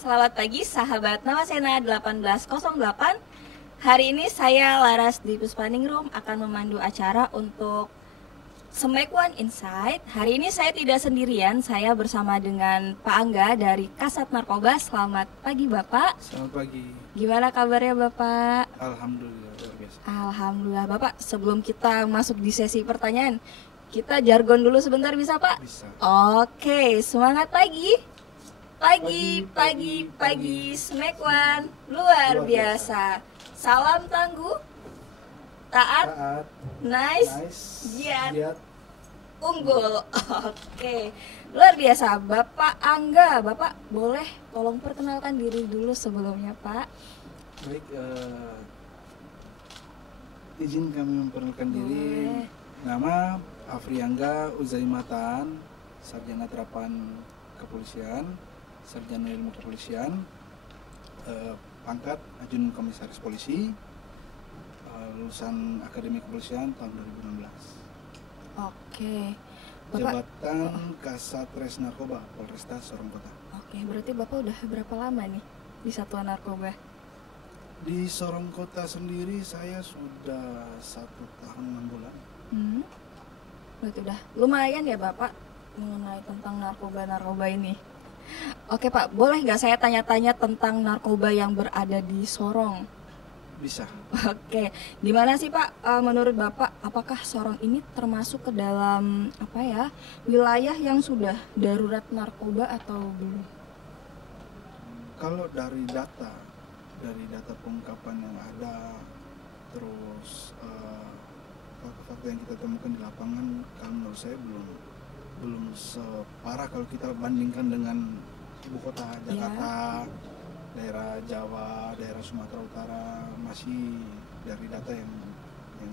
Selamat pagi sahabat Nawasena 1808. Hari ini saya Laras di Puspaningrum akan memandu acara untuk Smack One Insight. Hari ini saya tidak sendirian, saya bersama dengan Pak Angga dari Kasat Narkoba. Selamat pagi Bapak. Selamat pagi. Gimana kabarnya Bapak? Alhamdulillah luar biasa. Alhamdulillah Bapak. Sebelum kita masuk di sesi pertanyaan, kita jargon dulu sebentar bisa Pak? Bisa. Oke, semangat pagi. Pagi, Smack One luar biasa. Salam tangguh, taat, nice, giat, unggul. Oke, luar biasa. Bapak Angga, Bapak boleh tolong perkenalkan diri dulu sebelumnya Pak? Baik, izin kami memperkenalkan diri. Nama Afriangga Uzaimatan, Sarjana Terapan Kepolisian, Sarjana Ilmu Kepolisian, pangkat Ajun Komisaris Polisi, lulusan Akademi Kepolisian tahun 2016. Oke, Bapak. Jabatan Kasat Narkoba Polresta Sorong Kota. Oke, berarti Bapak udah berapa lama nih di Satuan Narkoba? Di Sorong Kota sendiri saya sudah 1 tahun 6 bulan. Berarti udah lumayan ya Bapak mengenai tentang narkoba ini. Oke Pak, boleh nggak saya tanya-tanya tentang narkoba yang berada di Sorong? Bisa. Oke, gimana sih Pak, menurut Bapak, apakah Sorong ini termasuk ke dalam wilayah yang sudah darurat narkoba atau belum? Kalau dari data pengungkapan yang ada, terus fakta-fakta yang kita temukan di lapangan, kalau menurut saya belum separah kalau kita bandingkan dengan ibu kota Jakarta, daerah Jawa, daerah Sumatera Utara. Masih dari data yang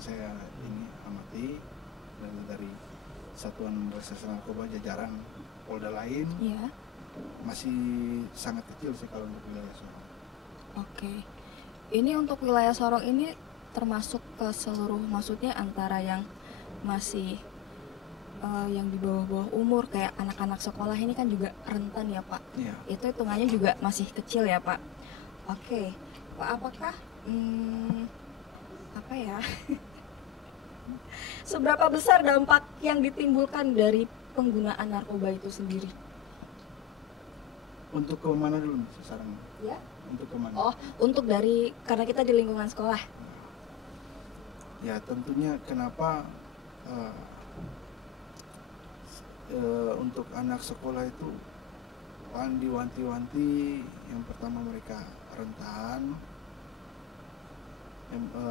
saya ini amati dari Satuan Reserse Narkoba jajaran Polda lain, masih sangat kecil sih kalau untuk wilayah Sorong. Oke, ini untuk wilayah Sorong ini termasuk ke seluruh, maksudnya antara yang masih yang di bawah-bawah umur kayak anak-anak sekolah ini kan juga rentan ya Pak. Itu hitungannya juga masih kecil ya Pak. Oke, Pak, apakah seberapa besar dampak yang ditimbulkan dari penggunaan narkoba itu sendiri? Untuk kemana dulu saran? Ya. Untuk kemana? Oh, untuk karena kita di lingkungan sekolah. Ya tentunya kenapa untuk anak sekolah itu diwanti-wanti, yang pertama mereka rentan,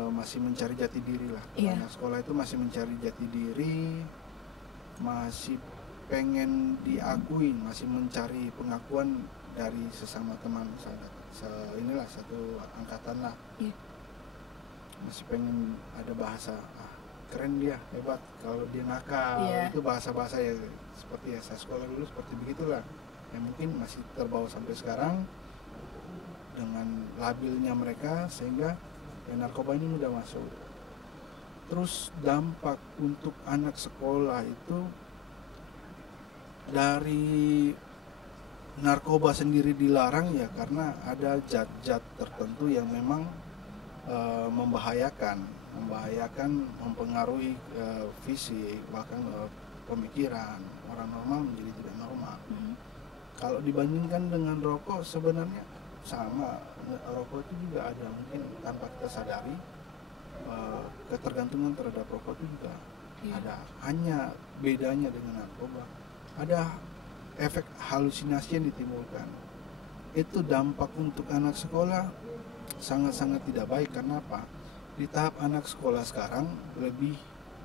masih mencari jati diri lah. Anak sekolah itu masih mencari jati diri, masih pengen diakui, masih mencari pengakuan dari sesama teman, inilah satu angkatan lah. Masih pengen ada bahasa, keren dia, hebat kalau dia nakal. Itu bahasa-bahasa ya seperti saya sekolah dulu seperti begitulah, yang mungkin masih terbawa sampai sekarang dengan labilnya mereka, sehingga narkoba ini mudah masuk. Terus dampak untuk anak sekolah itu, dari narkoba sendiri dilarang ya karena ada zat-zat tertentu yang memang membahayakan, mempengaruhi fisik, bahkan pemikiran orang normal menjadi tidak normal. Kalau dibandingkan dengan rokok sebenarnya sama. Rokok itu juga ada, mungkin tanpa kita sadari ketergantungan terhadap rokok itu juga ada. Hanya bedanya dengan narkoba, ada efek halusinasi yang ditimbulkan. Itu dampak untuk anak sekolah sangat-sangat tidak baik. Karena apa? Di tahap anak sekolah sekarang lebih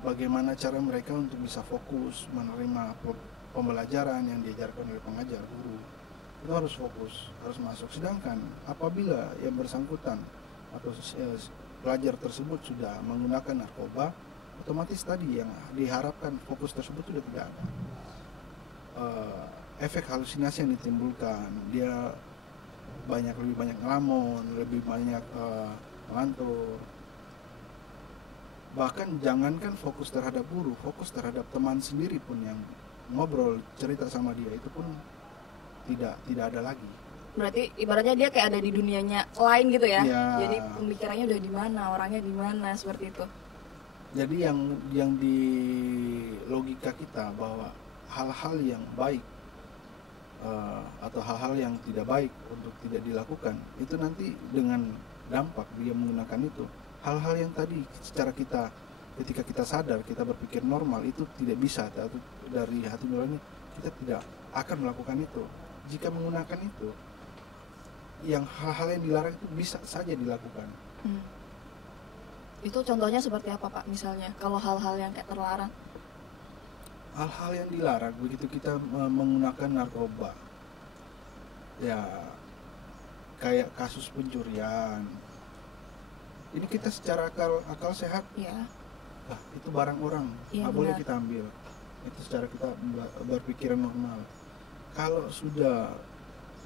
bagaimana cara mereka untuk bisa fokus menerima pembelajaran yang diajarkan oleh pengajar, guru. Itu harus fokus, harus masuk. Sedangkan apabila yang bersangkutan atau pelajar tersebut sudah menggunakan narkoba, otomatis tadi yang diharapkan fokus tersebut sudah tidak ada. Efek halusinasi yang ditimbulkan, dia lebih banyak ngelamun, lebih banyak ngantuk. Bahkan jangankan fokus terhadap guru, fokus terhadap teman sendiri pun yang ngobrol, cerita sama dia, itu pun tidak ada lagi. Berarti ibaratnya dia kayak ada di dunianya lain gitu ya. Ya. Jadi pemikirannya udah di mana, orangnya di mana, seperti itu. Jadi yang di logika kita bahwa hal-hal yang baik atau hal-hal yang tidak baik untuk tidak dilakukan, itu nanti dengan dampak dia menggunakan itu, hal-hal yang tadi secara kita ketika kita sadar, kita berpikir normal, itu tidak bisa, atau dari hati nurani kita tidak akan melakukan itu. Jika menggunakan itu, yang hal-hal yang dilarang itu bisa saja dilakukan. Itu contohnya seperti apa Pak misalnya kalau hal-hal yang kayak terlarang? Hal-hal yang dilarang begitu kita menggunakan narkoba, ya kayak kasus pencurian, ini kita secara akal sehat, ya, itu barang orang, nggak boleh kita ambil. Itu secara kita berpikiran normal. Kalau sudah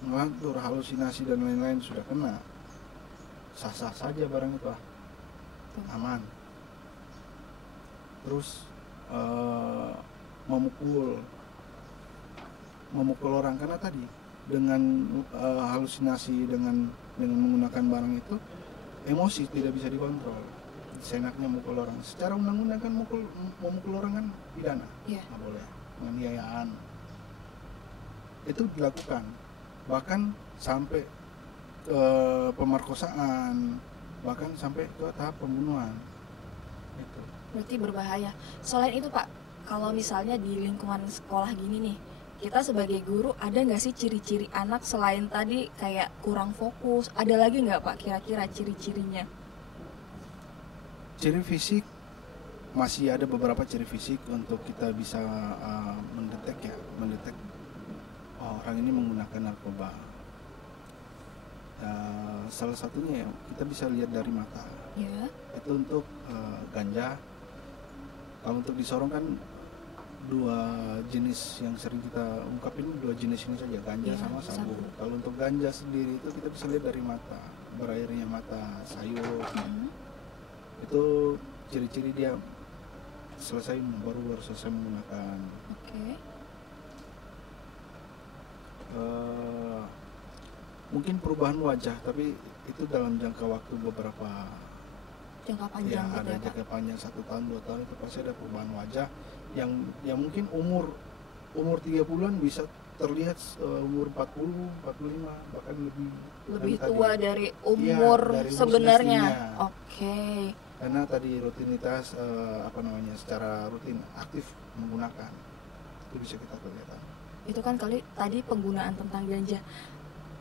ngelantur, halusinasi dan lain-lain sudah kena, sah-sah saja barang itu, aman. Terus memukul orang, karena tadi dengan halusinasi, dengan menggunakan barang itu, emosi tidak bisa dikontrol. Seenaknya mukul orang. Secara undang-undang kan memukul orang kan pidana, nggak boleh. Penganiayaan itu dilakukan, bahkan sampai pemerkosaan, bahkan sampai ke tahap pembunuhan. Itu berarti berbahaya. Selain itu Pak, kalau misalnya di lingkungan sekolah gini nih, kita sebagai guru ada nggak sih ciri-ciri anak selain tadi kayak kurang fokus? Ada lagi nggak Pak kira-kira ciri-cirinya? Ciri fisik, masih ada beberapa ciri fisik untuk kita bisa mendetek orang ini menggunakan narkoba. Salah satunya ya kita bisa lihat dari mata. Itu untuk ganja. Kalau untuk disorong kan dua jenis yang sering kita ungkapin, dua jenis ini saja, ganja sama sabu. Kalau untuk ganja sendiri itu kita bisa lihat dari mata, berairnya mata, sayur. Itu ciri-ciri dia baru selesai menggunakan. Mungkin perubahan wajah, tapi itu dalam jangka waktu beberapa jangka panjang, ada jangka panjang 1 tahun 2 tahun itu pasti ada perubahan wajah yang mungkin umur 30-an bisa terlihat umur 40, 45, bahkan lebih tua dari umur sebenarnya. Karena tadi rutinitas secara rutin aktif menggunakan, itu bisa kita kelihatan. Itu kan tadi penggunaan tentang ganja.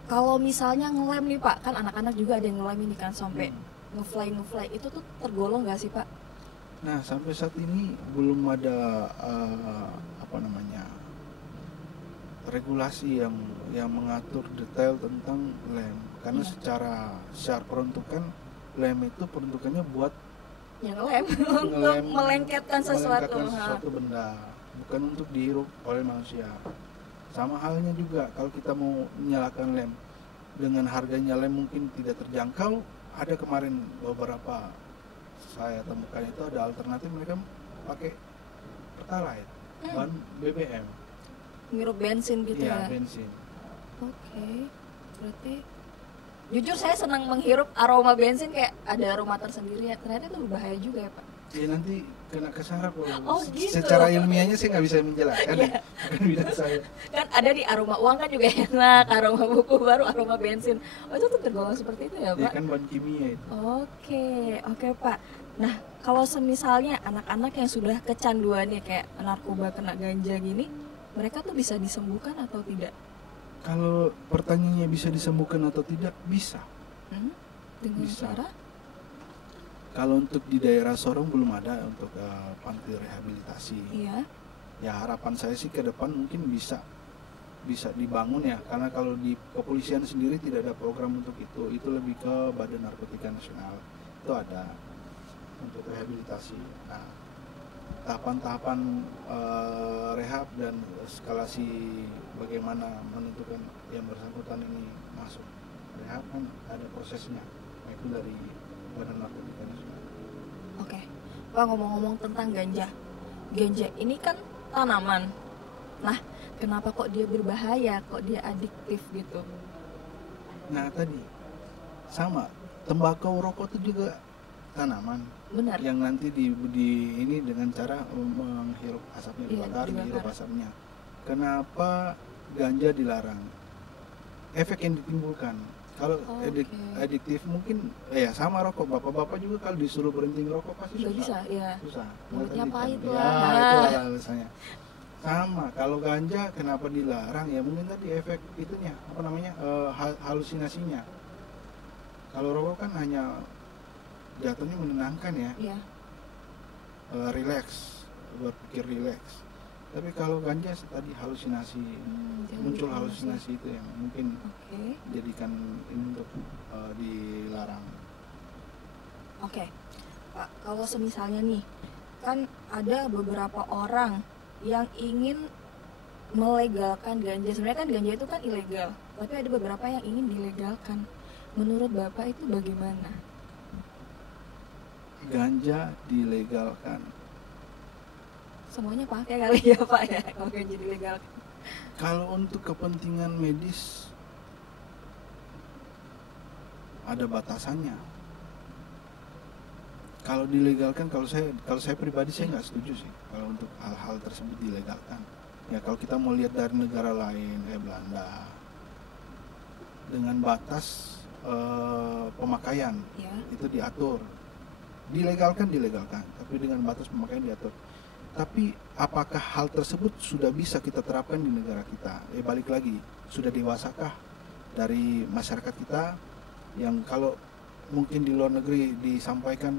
Kalau misalnya ngelem nih Pak, kan anak-anak juga ada yang ngelem ini kan sampai ngefly, itu tuh tergolong nggak sih Pak? Nah, sampai saat ini belum ada regulasi yang mengatur detail tentang lem, karena secara peruntukan lem itu peruntukannya buat yang ngelem untuk melengketkan sesuatu benda, bukan untuk dihirup oleh manusia. Sama halnya juga kalau kita mau menyalakan lem, dengan harganya lem mungkin tidak terjangkau. Ada kemarin beberapa saya temukan itu ada alternatif, mereka pakai pertalite, bahan BBM, ngirup bensin gitu ya? Bensin. Berarti jujur saya senang menghirup aroma bensin, kayak ada aroma tersendiri ya. Ternyata itu berbahaya juga ya Pak? Ya nanti kena kesarap. Gitu. Secara ilmiahnya saya nggak bisa menjelaskan, bukan bidang saya. Kan ada di aroma uang kan juga enak, aroma buku baru, aroma bensin. Itu tuh tergolong seperti itu ya Pak? Ya kan bahan kimia itu. Oke Pak. Nah, kalau semisalnya anak-anak yang sudah kecanduannya kayak narkoba, kena ganja gini, mereka tuh bisa disembuhkan atau tidak? Kalau pertanyaannya bisa disembuhkan atau tidak, bisa. Dengan cara? Kalau untuk di daerah Sorong belum ada untuk panti rehabilitasi. Ya harapan saya sih ke depan mungkin bisa dibangun ya, karena kalau di kepolisian sendiri tidak ada program untuk itu lebih ke Badan Narkotika Nasional, itu ada untuk rehabilitasi. Nah, tahapan-tahapan rehab dan eskalasi bagaimana menentukan yang bersangkutan ini masuk rehab kan ada prosesnya, itu dari Badan Narkotika Nasional. Pak, ngomong-ngomong tentang ganja ini kan tanaman. Nah, kenapa kok dia berbahaya, kok dia adiktif gitu? Nah tadi sama, tembakau, rokok itu juga tanaman. Benar. Yang nanti di ini dengan cara menghirup asapnya, dibakar, dihirup asapnya. Kenapa ganja dilarang? Efek yang ditimbulkan. Kalau adiktif mungkin sama rokok. Bapak-bapak juga kalau disuruh berhenti ngerokok pasti susah. Bisa, ya. Susah. Mulutnya pahit lah. Ya, itu alasannya. Sama, kalau ganja kenapa dilarang? Ya mungkin tadi efek itunya, apa namanya, halusinasinya. Kalau rokok kan hanya jatuhnya menenangkan ya. Iya. Relax, buat pikir relax. Tapi kalau ganja tadi halusinasi, muncul halusinasi itu yang mungkin jadikan ini untuk dilarang. Oke, Pak, kalau semisalnya nih, kan ada beberapa orang yang ingin melegalkan ganja. Sebenarnya kan ganja itu kan ilegal, tapi ada beberapa yang ingin dilegalkan. Menurut Bapak itu bagaimana? Ganja dilegalkan. Semuanya pakai kali ya Pak ya, kalau ganja dilegalkan. Kalau untuk kepentingan medis ada batasannya. Kalau dilegalkan, kalau saya pribadi saya nggak setuju sih kalau untuk hal-hal tersebut dilegalkan. Ya kalau kita mau lihat dari negara lain kayak Belanda, dengan batas pemakaian itu diatur. Dilegalkan, tapi dengan batas pemakaian diatur. Tapi apakah hal tersebut sudah bisa kita terapkan di negara kita? Balik lagi, sudah dewasakah dari masyarakat kita yang kalau mungkin di luar negeri disampaikan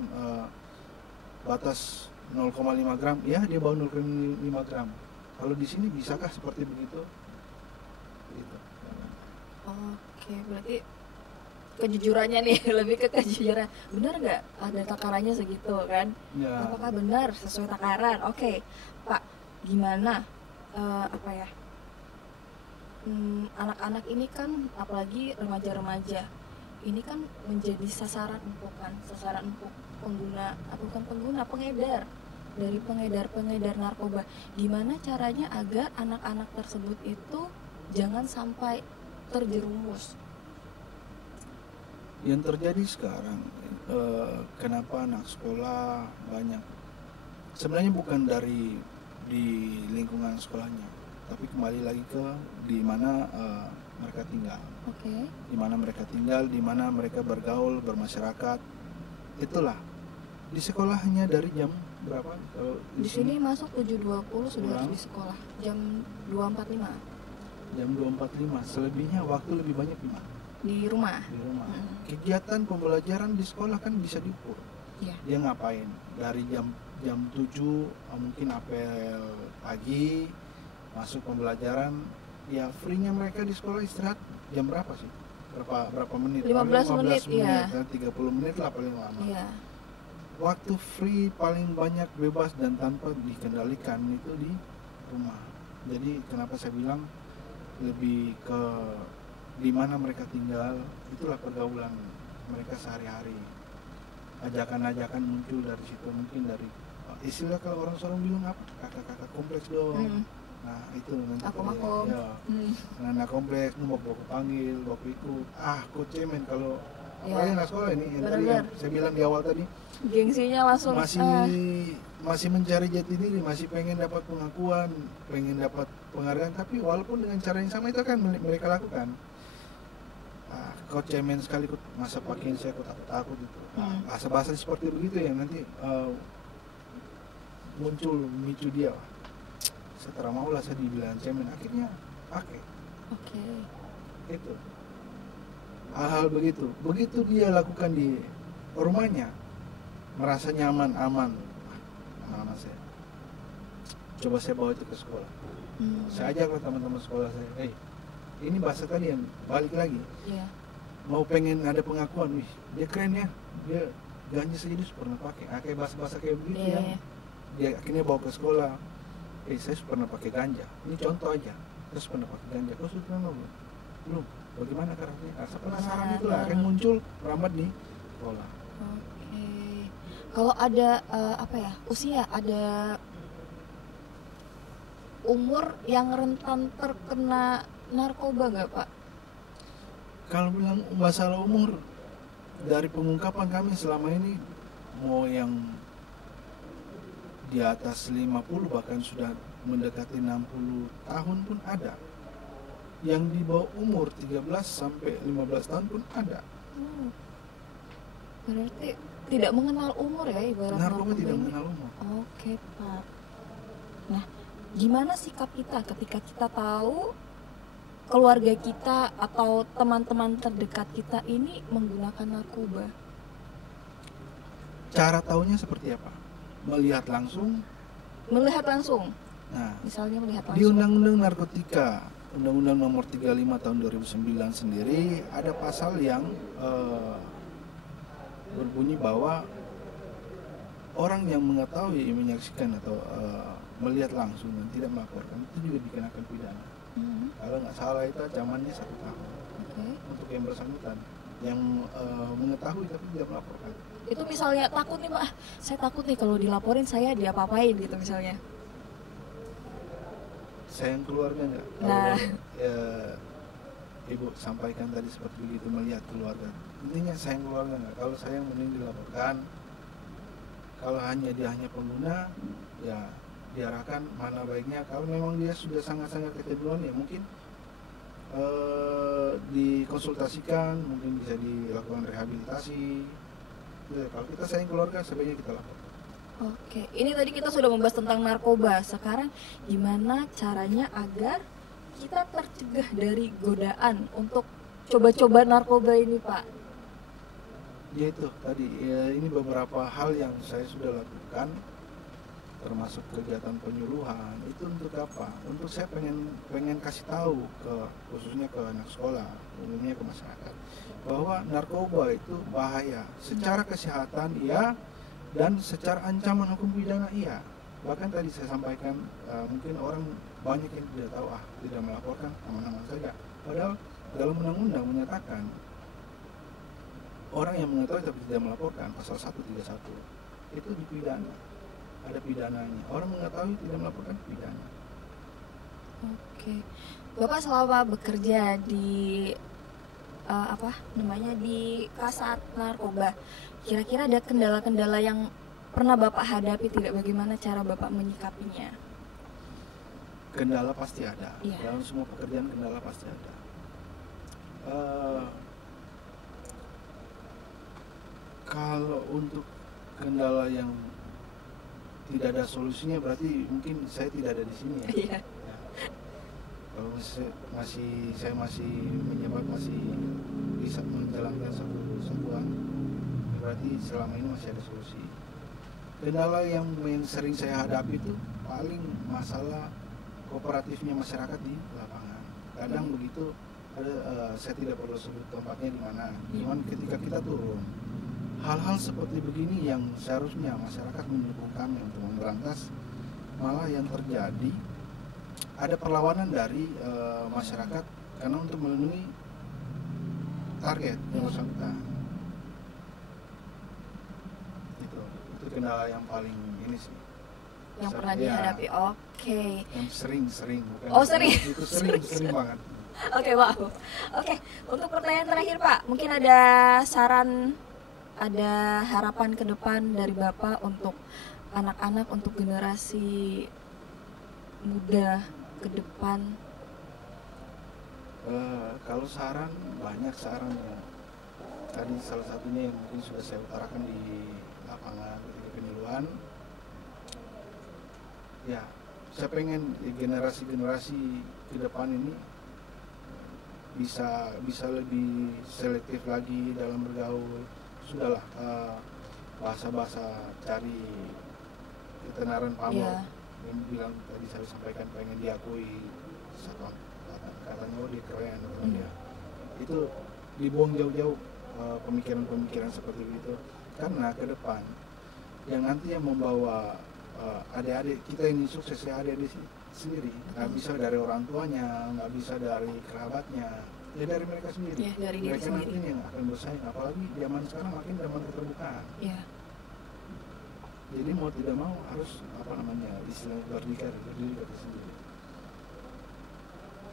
batas 0,5 gram, ya dia bawa 0,5 gram. Kalau di sini bisakah seperti begitu? Gitu. Oke, berarti kejujurannya nih, lebih ke kejujuran. Benar nggak ada takarannya segitu kan? Ya. Apakah benar sesuai takaran? Oke, Pak, gimana anak-anak ini kan, apalagi remaja-remaja, ini kan menjadi sasaran empuk pengguna, bukan pengguna, pengedar, dari pengedar narkoba. Gimana caranya agar anak-anak tersebut itu jangan sampai terjerumus? Yang terjadi sekarang, kenapa anak sekolah banyak, sebenarnya bukan dari di lingkungan sekolahnya, tapi kembali lagi ke di mana mereka tinggal. Di mana mereka tinggal, di mana mereka bergaul, bermasyarakat. Itulah. Di sekolah hanya dari jam berapa? Kalau di sini masuk 7.20 sudah harus di sekolah. Jam 2.45. Jam 2.45. Selebihnya waktu lebih banyak di mana? Di rumah. Kegiatan pembelajaran di sekolah kan bisa diukur. Dia ngapain? Dari jam 7 mungkin apel pagi, masuk pembelajaran, ya free-nya mereka di sekolah istirahat jam berapa sih? Berapa menit? 15 menit, ya. 30 menit lah paling lama. Iya. Waktu free paling banyak bebas dan tanpa dikendalikan itu di rumah. Jadi kenapa saya bilang lebih ke di mana mereka tinggal, itulah pergaulan mereka sehari-hari. Ajakan-ajakan muncul dari situ, mungkin dari istilah kalau orang Sorong bilang apa? Kakak-kakak kompleks dong. Nah itu nanti anak kompleks, mau bawa panggil, bawa ikut. Coach cemen kalau apalagi anak sekolah ini yang tadi yang saya bilang di awal tadi. Gengsinya langsung masih mencari jati diri, masih pengen dapat pengakuan, pengen dapat penghargaan, tapi walaupun dengan cara yang sama itu kan mereka lakukan. Kau cemen sekali, masa pakaian saya kau takut gitu. Bahasa-bahasa seperti begitu yang nanti muncul memicu dia. Setelah maulah saya dibilang cemen, akhirnya pakai. Itu hal-hal begitu dia lakukan di rumahnya, merasa nyaman, aman saya. Coba saya bawa itu ke sekolah. Saya ajaklah teman-teman sekolah saya, ini bahasa tadi yang balik lagi. Mau pengen ada pengakuan, dia keren ya, dia ganja saja dia pernah pakai. Kayak bahasa-bahasa kayak begitu yang dia akhirnya bawa ke sekolah. Saya pernah pakai ganja. Ini contoh aja. Terus pernah pakai ganja. Kau sudah pernah belum? Bagaimana karakternya? Rasa penasaran itulah akan muncul ramad di sekolah. Kalau ada usia, ada umur yang rentan terkena narkoba nggak Pak? Kalau bilang masalah umur, dari pengungkapan kami selama ini, mau yang di atas 50 bahkan sudah mendekati 60 tahun pun ada. Yang di bawah umur 13 sampai 15 tahun pun ada. Berarti tidak mengenal umur ya ibarat Narkoba tidak mengenal umur. Oke Pak. Nah, gimana sikap kita ketika kita tahu keluarga kita atau teman-teman terdekat kita ini menggunakan narkoba? Cara tahunya seperti apa? Melihat langsung. Melihat langsung. Nah, misalnya melihat langsung. Di Undang-Undang Narkotika, Undang-Undang Nomor 35 Tahun 2009 sendiri ada pasal yang berbunyi bahwa orang yang mengetahui, menyaksikan atau melihat langsung dan tidak melaporkan itu juga dikenakan pidana. Kalau nggak salah itu ancamannya 1 tahun. Untuk yang bersangkutan yang mengetahui tapi tidak melaporkan. Itu misalnya takut nih Pak, saya takut nih kalau dilaporin saya diapa-apain gitu misalnya. Sayang keluarga nggak? Nah, Ibu sampaikan tadi seperti begitu, melihat keluarga. Intinya sayang keluarga nggak? Kalau sayang mending dilaporkan. Kalau dia hanya pengguna, ya diarahkan mana baiknya. Kalau memang dia sudah sangat-sangat kecanduan, ya mungkin dikonsultasikan, mungkin bisa dilakukan rehabilitasi. Ya, kalau kita sayang keluarga, sebaiknya kita lakukan. Oke, ini tadi kita sudah membahas tentang narkoba. Sekarang gimana caranya agar kita tercegah dari godaan untuk coba-coba narkoba ini, Pak? Ya itu tadi, ya, ini beberapa hal yang saya sudah lakukan, termasuk kegiatan penyuluhan. Itu untuk apa? Untuk saya pengen kasih tahu khususnya ke anak sekolah, umumnya ke masyarakat, bahwa narkoba itu bahaya secara kesehatan iya, dan secara ancaman hukum pidana iya. Bahkan tadi saya sampaikan, mungkin orang banyak yang tidak tahu, tidak melaporkan, aman-aman saja. Padahal dalam undang-undang menyatakan orang yang mengetahui tapi tidak melaporkan, pasal 131 itu dipidana, ada pidananya. Orang mengetahui tidak melaporkan, pidana. Oke, Bapak selama bekerja di di Kasat Narkoba, kira-kira ada kendala-kendala yang pernah Bapak hadapi tidak? Bagaimana cara Bapak menyikapinya? Kendala pasti ada. Iya. Dalam semua pekerjaan kendala pasti ada. Kalau untuk kendala yang tidak ada solusinya, berarti mungkin saya tidak ada di sini ya. Iya. Kalau saya masih menjabat, masih bisa menjalankan satu kesatuan, berarti selama ini masih ada solusi. Kendala yang sering saya hadapi itu paling masalah kooperatifnya masyarakat di lapangan. Kadang begitu, saya tidak perlu sebut tempatnya di mana. Cuman ketika kita turun, hal-hal seperti begini yang seharusnya masyarakat mendukung kami untuk memberantas, malah yang terjadi ada perlawanan dari masyarakat karena untuk memenuhi target yang bersangkutan. Itu kendala yang paling ini sih. Yang pernah dihadapi. Oke. Yang sering bukan. Oh, sering. Itu sering banget. Oke, maaf. Oke, untuk pertanyaan terakhir Pak, mungkin ada saran, ada harapan ke depan dari Bapak untuk anak-anak, untuk generasi muda ke depan? Kalau saran, banyak saran ya. Tadi salah satunya yang mungkin sudah saya utarakan di lapangan ketika penyuluhan. Ya, saya pengen generasi-generasi ke depan ini bisa lebih selektif lagi dalam bergaul. Sudahlah, bahasa-bahasa cari ketenaran pamor. Yeah. Yang bilang tadi saya sampaikan pengen diakui, katanya dia keren, dia itu dibuang jauh-jauh, pemikiran-pemikiran seperti itu. Karena ke depan yang nanti yang membawa adik-adik kita ini sukses, ya adik-adik sendiri, nggak bisa dari orang tuanya, nggak bisa dari kerabatnya, ya dari mereka sendiri. Ya, dari diri mereka sendiri. nanti yang akan bersaing, apalagi zaman sekarang makin zaman keterbukaan. Ya. Jadi mau tidak mau harus istilah berdiri sendiri.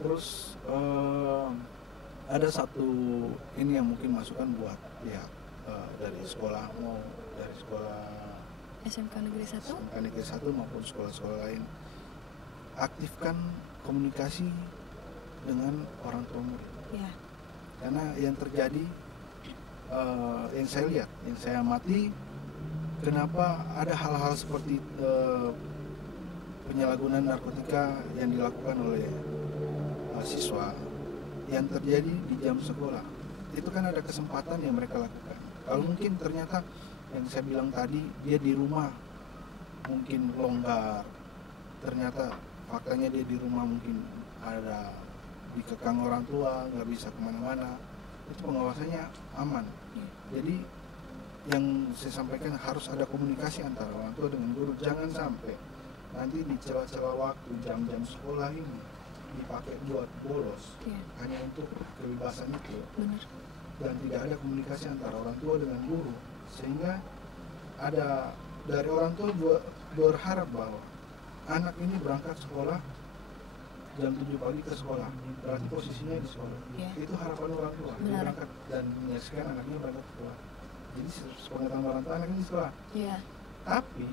Terus ada satu ini yang mungkin masukan buat pihak dari sekolah, mau dari sekolah SMK Negeri 1 SMK Negeri 1 maupun sekolah-sekolah lain, aktifkan komunikasi dengan orang tua murid. Ya. Karena yang terjadi, yang saya lihat, yang saya amati, kenapa ada hal-hal seperti penyalahgunaan narkotika yang dilakukan oleh siswa yang terjadi di jam sekolah. Itu kan ada kesempatan yang mereka lakukan. Kalau mungkin ternyata yang saya bilang tadi, dia di rumah mungkin longgar, ternyata faktanya dia di rumah mungkin ada dikekang orang tua, nggak bisa kemana-mana, itu pengawasannya aman. Jadi yang saya sampaikan, harus ada komunikasi antara orang tua dengan guru. Jangan sampai nanti di celah-celah waktu jam-jam sekolah ini dipakai buat bolos, hanya untuk kebebasan itu. Benar. Dan tidak ada komunikasi antara orang tua dengan guru, sehingga ada dari orang tua berharap bahwa anak ini berangkat sekolah jam 7 pagi ke sekolah, berarti posisinya di sekolah. Itu harapan orang tua, dia berangkat dan menyaksikan anaknya berangkat ke sekolah. Jadi sepengetahuan orang tua, anak ini di sekolah. Tapi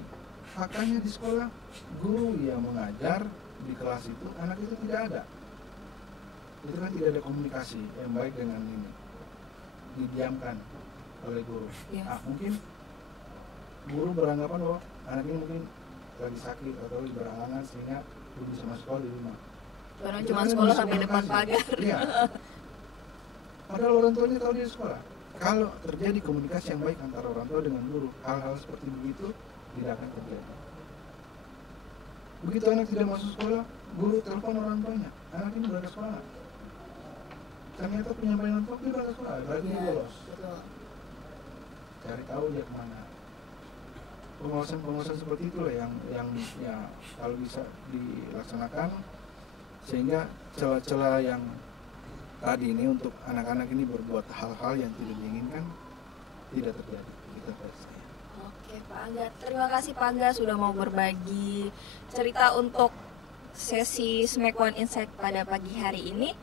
faktanya di sekolah, guru yang mengajar di kelas itu, anak itu tidak ada. Itu kan tidak ada komunikasi yang baik dengan ini, didiamkan oleh guru. Mungkin guru beranggapan bahwa anak ini mungkin lagi sakit atau lagi beralangan sehingga belum bisa masuk sekolah di rumah. Karena cuma sekolah sampai depan pagar. Iya. Padahal orang tuanya tahu dia sekolah. Kalau terjadi komunikasi yang baik antara orang tua dengan guru, hal-hal seperti begitu tidak akan terjadi. Begitu anak tidak masuk sekolah, guru telepon orang tuanya, anak ini berada sekolah. Ternyata penyampaian orang tua dia berada sekolah, berarti dia bolos. Cari tahu dia kemana. Pengawasan seperti itulah yang ya kalau bisa dilaksanakan, sehingga celah-celah yang tadi ini untuk anak-anak ini berbuat hal-hal yang tidak diinginkan tidak terjadi. Oke Pak Angga, terima kasih Pak Angga sudah mau berbagi cerita untuk sesi Smack One Insight pada pagi hari ini.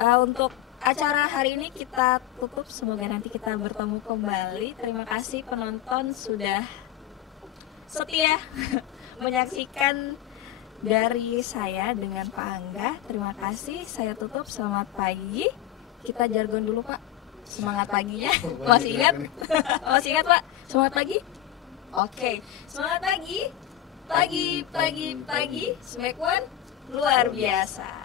Untuk acara hari ini kita tutup, semoga nanti kita bertemu kembali. Terima kasih penonton sudah setia menyaksikan dari saya dengan Pak Angga. Terima kasih, saya tutup. Selamat pagi. Kita jargon dulu Pak, semangat paginya. Masih ingat? Masih ingat Pak? Semangat pagi? Oke, semangat pagi. Pagi. Smack One luar biasa.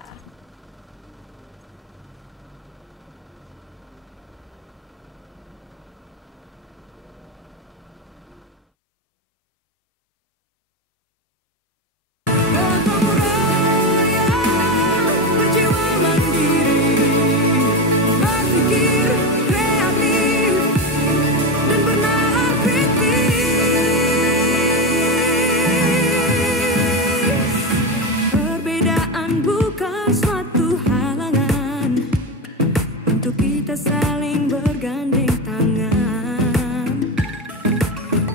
Saling bergandeng tangan,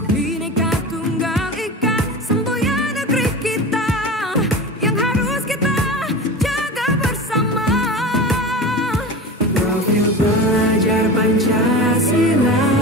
Bhinneka Tunggal Ika, semboyan negeri kita yang harus kita jaga bersama. Profil belajar Pancasila.